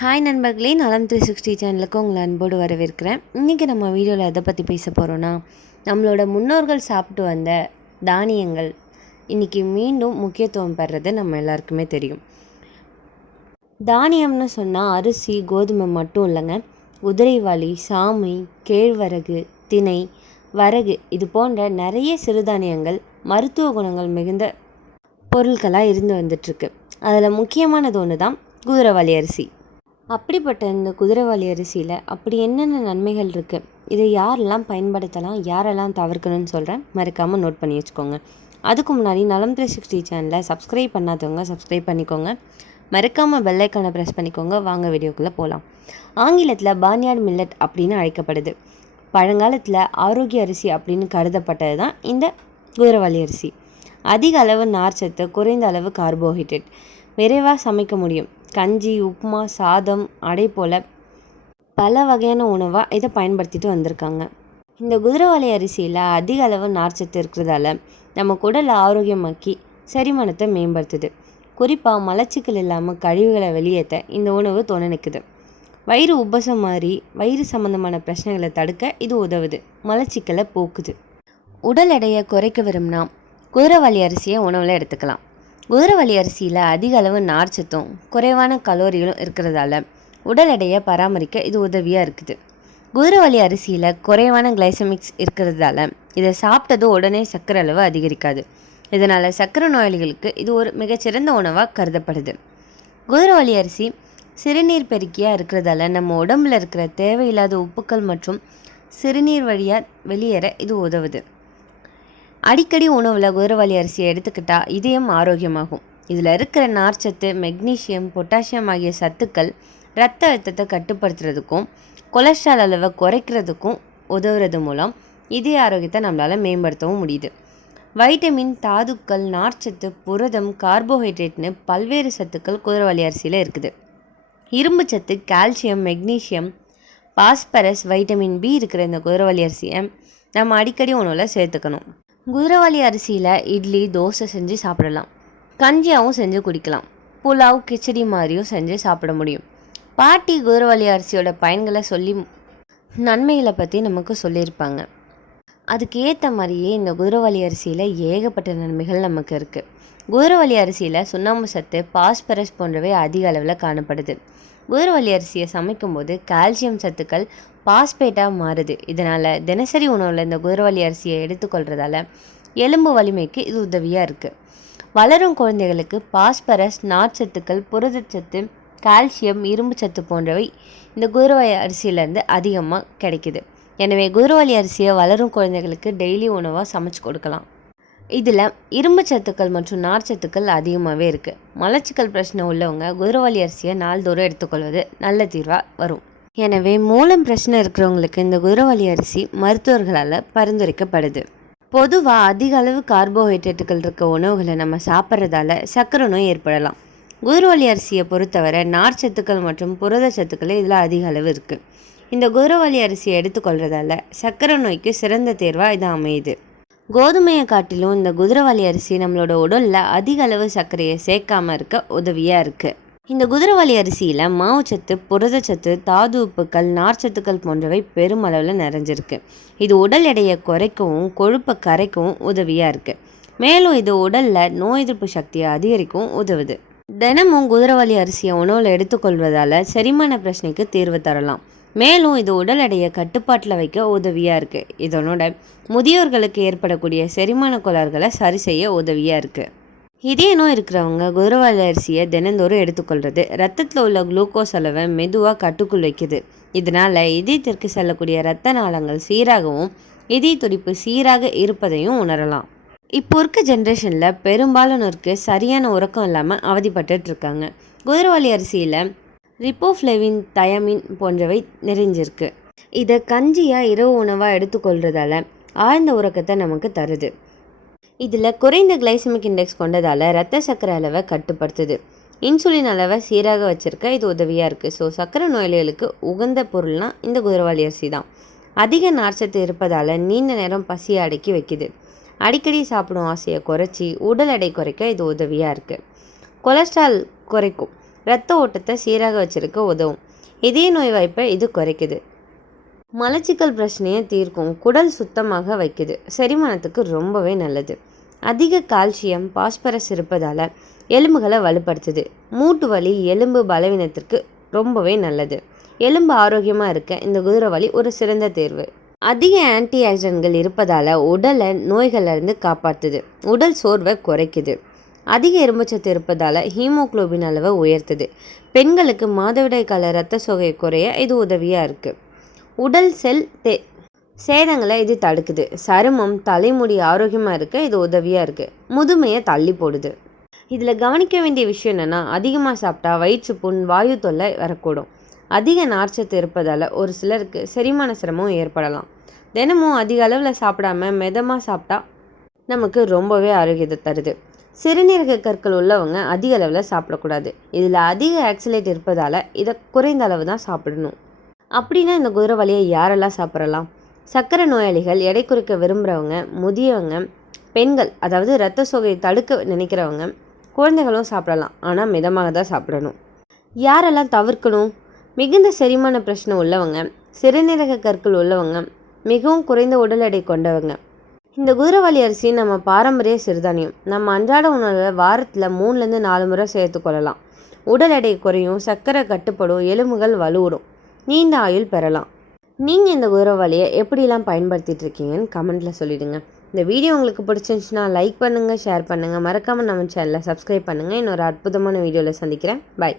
Hi நண்பர்களே, நலம் 360 சேனலுக்கு உங்களை அன்போடு வரவேற்கிறேன். இன்றைக்கி நம்ம வீடியோவில் எதை பற்றி பேச போகிறோன்னா, நம்மளோட முன்னோர்கள் சாப்பிட்டு வந்த தானியங்கள் இன்றைக்கி மீண்டும் முக்கியத்துவம் பெறுறது நம்ம எல்லாருக்குமே தெரியும். தானியம்னு சொன்னால் அரிசி, கோதுமை மட்டும் இல்லைங்க. குதிரைவாலி, சாமை, கேழ்வரகு, திணை, வரகு இது போன்ற நிறைய சிறுதானியங்கள் மருத்துவ குணங்கள் மிகுந்த பொருட்களாக இருந்து வந்துட்டுருக்கு. அதில் முக்கியமானது ஒன்று தான் குதிரைவாலி அரிசி. அப்படிப்பட்ட இந்த குதிரைவாலி அரிசியில் அப்படி என்னென்ன நன்மைகள் இருக்குது, இதை யாரெல்லாம் பயன்படுத்தலாம், யாரெல்லாம் தவிர்க்கணும்னு சொல்கிறேன். மறக்காமல் நோட் பண்ணி வச்சுக்கோங்க. அதுக்கு முன்னாடி நலம் 360 சேனலை சப்ஸ்கிரைப் பண்ணாதவங்க சப்ஸ்கிரைப் பண்ணிக்கோங்க. மறக்காமல் பெல்லைக்கானை ப்ரெஸ் பண்ணிக்கோங்க. வாங்க வீடியோக்குள்ளே போகலாம். ஆங்கிலத்தில் பார்ன்யார்ட் மில்லட் அப்படின்னு அழைக்கப்படுது. பழங்காலத்தில் ஆரோக்கிய அரிசி அப்படின்னு கருதப்பட்டது தான் இந்த குதிரைவாலி அரிசி. அதிக அளவு நார்ச்சத்து, குறைந்த அளவு கார்போஹைட்ரேட், விரைவாக சமைக்க முடியும். கஞ்சி, உப்புமா, சாதம், அடை போல் பல வகையான உணவாக இதை பயன்படுத்திட்டு வந்திருக்காங்க. இந்த குதிரைவாலி அரிசியில் அதிக அளவு நார்ச்சத்து இருக்கிறதால நம்ம குடலை ஆரோக்கியமாக்கி செரிமானத்தை மேம்படுத்துது. குறிப்பாக மலச்சிக்கல் இல்லாமல் கழிவுகளை வெளியேற்ற இந்த உணவு துணை நிற்குது. வயிறு உப்பசம் மாதிரி வயிறு சம்மந்தமான பிரச்சனைகளை தடுக்க இது உதவுது. மலச்சிக்கலை போக்குது. உடல் எடையை குறைக்க விரும்பினா குதிரைவாலி அரிசியை உணவில் எடுத்துக்கலாம். குதிரைவாலி அரிசியில் அதிக அளவு நார்ச்சத்தும் குறைவான கலோரிகளும் இருக்கிறதால உடல் எடையை பராமரிக்க இது உதவியாக இருக்குது. குதிரைவாலி அரிசியில் குறைவான கிளைசமிக்ஸ் இருக்கிறதால இதை சாப்பிட்டது உடனே சர்க்கரை அளவு அதிகரிக்காது. இதனால் சர்க்கரை நோயாளிகளுக்கு இது ஒரு மிகச்சிறந்த உணவாக கருதப்படுது. குதிரைவாலி அரிசி சிறுநீர் பெருக்கியாக இருக்கிறதால நம்ம உடம்பில் இருக்கிற தேவையில்லாத உப்புக்கள் மற்றும் சிறுநீர் வழியாக வெளியேற இது உதவுது. அடிக்கடி உணவில் குதிரைவாலி அரிசியை எடுத்துக்கிட்டால் இதயம் ஆரோக்கியமாகும். இதில் இருக்கிற நார்ச்சத்து, மெக்னீஷியம், பொட்டாசியம் ஆகிய சத்துக்கள் இரத்த அழுத்தத்தை கட்டுப்படுத்துறதுக்கும் கொலஸ்ட்ரால் அளவை குறைக்கிறதுக்கும் உதவுறது மூலம் இதய ஆரோக்கியத்தை நம்மளால் மேம்படுத்தவும் முடியுது. வைட்டமின், தாதுக்கள், நார்ச்சத்து, புரதம், கார்போஹைட்ரேட்னு பல்வேறு சத்துக்கள் குதிரைவாலி அரிசியில் இருக்குது. இரும்பு சத்து, calcium, magnesium, phosphorus, vitamin B இருக்கிற இந்த குதிரைவாலி அரிசியை நம்ம அடிக்கடி உணவில் சேர்த்துக்கணும். குதிரைவாலி அரிசியில் இட்லி, தோசை செஞ்சு சாப்பிடலாம். கஞ்சியாகவும் செஞ்சு குடிக்கலாம். புலாவ், கிச்சடி மாதிரியும் செஞ்சு சாப்பிட முடியும். பாட்டி குதிரைவாலி அரிசியோட பயன்களை சொல்லி நன்மைகளை பற்றி நமக்கு சொல்லியிருப்பாங்க. அதுக்கு ஏற்ற மாதிரியே இந்த குதிரைவாலி அரிசியில் ஏகப்பட்ட நன்மைகள் நமக்கு இருக்குது. குதிரைவாலி அரிசியில் சுண்ணாம்பு சத்து, பாஸ்பரஸ் போன்றவை அதிக அளவில் காணப்படுது. குதிரைவாலி அரிசியை சமைக்கும்போது கால்சியம் சத்துக்கள் பாஸ்பேட்டாக மாறுது. இதனால் தினசரி உணவில் இந்த குதிரைவாலி அரிசியை எடுத்துக்கொள்கிறதால எலும்பு வலிமைக்கு இது உதவியாக இருக்குது. வளரும் குழந்தைகளுக்கு பாஸ்பரஸ், நார்ச்சத்துக்கள், புரதச்சத்து, கால்சியம், இரும்பு சத்து போன்றவை இந்த குதிரைவாலி அரிசியிலேருந்து அதிகமாக கிடைக்குது. எனவே குதிரைவாலி அரிசியை வளரும் குழந்தைகளுக்கு டெய்லி உணவாக சமைச்சு கொடுக்கலாம். இதில் இரும்பு சத்துக்கள் மற்றும் நார்ச்சத்துக்கள் அதிகமாகவே இருக்குது. மலச்சிக்கல் பிரச்சனை உள்ளவங்க குதிரைவாலி அரிசியை நாள்தோறும் எடுத்துக்கொள்வது நல்ல தீர்வாக வரும். எனவே மூலம் பிரச்சனை இருக்கிறவங்களுக்கு இந்த குதிரைவாலி அரிசி மருத்துவர்களால் பரிந்துரைக்கப்படுது. பொதுவாக அதிக அளவு கார்போஹைட்ரேட்டுகள் இருக்க உணவுகளை நம்ம சாப்பிட்றதால சர்க்கரை நோய் ஏற்படலாம். குதிரைவாலி அரிசியை பொறுத்தவரை நார்ச்சத்துக்கள் மற்றும் புரத சத்துக்கள் இதில் அதிக அளவு இருக்குது. இந்த குதிரைவாலி அரிசியை எடுத்துக்கொள்கிறதால சர்க்கரை நோய்க்கு சிறந்த தேர்வாக இது அமையுது. கோதுமையை காட்டிலும் இந்த குதிரைவாலி அரிசி நம்மளோட உடலில் அதிக அளவு சர்க்கரையை சேர்க்காமல் இருக்க உதவியாக இருக்குது. இந்த குதிரைவாலி அரிசியில் மாவுச்சத்து, புரதச்சத்து, தாது உப்புக்கள், நார்ச்சத்துக்கள் போன்றவை பெருமளவில் நிறைஞ்சிருக்கு. இது உடல் எடையை குறைக்கவும் கொழுப்பை கரைக்கவும் உதவியாக இருக்குது. மேலும் இது உடலில் நோய் எதிர்ப்பு சக்தியை அதிகரிக்கவும் உதவுது. தினமும் குதிரைவாலி அரிசியை உணவில் எடுத்துக்கொள்வதால் செரிமான பிரச்சனைக்கு தீர்வு தரலாம். மேலும் இது உடல் எடையை கட்டுப்பாட்டில் வைக்க உதவியாக இருக்குது. இதனோட முதியோர்களுக்கு ஏற்படக்கூடிய செரிமான கோளாறுகளை சரி செய்ய உதவியாக இருக்குது. இதய நோய் இருக்கிறவங்க குதிரைவாலி அரிசியை தினந்தோறும் எடுத்துக்கொள்கிறது இரத்தத்தில் உள்ள குளுக்கோஸ் அளவை மெதுவாக கட்டுக்குள் வைக்குது. இதனால் இதயத்திற்கு செல்லக்கூடிய இரத்த நாளங்கள் சீராகவும் இதய துடிப்பு சீராக இருப்பதையும் உணரலாம். இப்போ இருக்க ஜென்ரேஷனில் பெரும்பாலானோருக்கு சரியான உறக்கம் இல்லாமல் அவதிப்பட்டு இருக்காங்க. குதிரைவாலி அரிசியில் ரிபோஃப்ளேவின், தயமின் போன்றவை நிறைஞ்சிருக்கு. இதை கஞ்சியாக இரவு உணவாக எடுத்துக்கொள்கிறதால ஆழ்ந்த உறக்கத்தை நமக்கு தருது. இதில் குறைந்த கிளைசமிக் இண்டெக்ஸ் கொண்டதால் இரத்த சர்க்கரை அளவை கட்டுப்படுத்துது. இன்சுலின் அளவை சீராக வச்சுருக்க இது உதவியாக இருக்குது. ஸோ சர்க்கரை நோயாளிகளுக்கு உகந்த பொருள்னால் இந்த குதிரைவாலி அரிசி தான். அதிக நார்ச்சத்து இருப்பதால் நீண்ட நேரம் பசியை அடக்கி வைக்குது. அடிக்கடி சாப்பிடும் ஆசையை குறைச்சி உடல் எடை குறைக்க இது உதவியாக இருக்குது. கொலஸ்ட்ரால் குறைக்கும். இரத்த ஓட்டத்தை சீராக வச்சிருக்க உதவும். இதய நோய் வாய்ப்பை இது குறைக்குது. மலச்சிக்கல் பிரச்சனையை தீர்க்கும். குடல் சுத்தமாக வைக்குது. செரிமானத்துக்கு ரொம்பவே நல்லது. அதிக கால்சியம் பாஸ்பரஸ் இருப்பதால் எலும்புகளை வலுப்படுத்துது. மூட்டு வலி எலும்பு பலவீனத்திற்கு ரொம்பவே நல்லது. எலும்பு ஆரோக்கியமாக இருக்க இந்த குதிரைவாலி ஒரு சிறந்த தேர்வு. அதிக ஆன்டி ஆக்சிடென்ட்கள் இருப்பதால் உடலை நோய்களிலிருந்து காப்பாற்றுது. உடல் சோர்வை குறைக்குது. அதிக இரும்புச்சத்து இருப்பதால் ஹீமோகுளோபின் அளவை உயர்த்துது. பெண்களுக்கு மாதவிடாய் கால இரத்த சோகை குறைய இது உதவியாக இருக்குது. உடல் செல் சேதங்களை இது தடுக்குது. சருமம் தலைமுடி ஆரோக்கியமாக இருக்க இது உதவியாக இருக்குது. முதுமையை தள்ளி போடுது. இதில் கவனிக்க வேண்டிய விஷயம் என்னென்னா, அதிகமாக சாப்பிட்டா வயிற்றுப்புண் வாயு தொல்லை வரக்கூடும். அதிக நார்ச்சத்து இருப்பதால் ஒரு சிலருக்கு செரிமான சிரமம் ஏற்படலாம். தினமும் அதிக அளவில் சாப்பிடாம மிதமாக சாப்பிட்டா நமக்கு ரொம்பவே ஆரோக்கியத்தை தருது. சிறுநீரக கற்கள் உள்ளவங்க அதிக அளவில் சாப்பிடக்கூடாது. இதில் அதிக ஆக்சலேட் இருப்பதால் இதை குறைந்த அளவு தான் சாப்பிடணும். அப்படின்னா இந்த குதிரைவாலியை யாரெல்லாம் சாப்பிட்றலாம்? சர்க்கரை நோயாளிகள், எடை குறைக்க விரும்புகிறவங்க, முதியவங்க, பெண்கள், அதாவது இரத்த சோகையை தடுக்க நினைக்கிறவங்க, குழந்தைகளும் சாப்பிடலாம். ஆனால் மிதமாக தான் சாப்பிடணும். யாரெல்லாம் தவிர்க்கணும்? மிகுந்த செரிமான பிரச்சனை உள்ளவங்க, சிறுநீரக கற்கள் உள்ளவங்க, மிகவும் குறைந்த உடல் எடை கொண்டவங்க. இந்த குதிரைவாலி அரிசி நம்ம பாரம்பரிய சிறுதானியம். நம்ம அன்றாட உணவில் வாரத்தில் 3-4 முறை சேர்த்து கொள்ளலாம். உடல் எடை குறையும், சர்க்கரை கட்டுப்படும், எலும்புகள் வலுவிடும், நீண்ட ஆயுள் பெறலாம். நீங்கள் இந்த குதிரைவாலியை எப்படிலாம் பயன்படுத்திட்டு இருக்கீங்கன்னு கமெண்ட்டில் சொல்லிவிடுங்க. இந்த வீடியோ உங்களுக்கு பிடிச்சிருந்துச்சுன்னா லைக் பண்ணுங்கள், ஷேர் பண்ணுங்கள். மறக்காமல் நம்ம சேனலை சப்ஸ்கிரைப் பண்ணுங்கள். இன்னொரு அற்புதமான வீடியோவில் சந்திக்கிறேன். பாய்.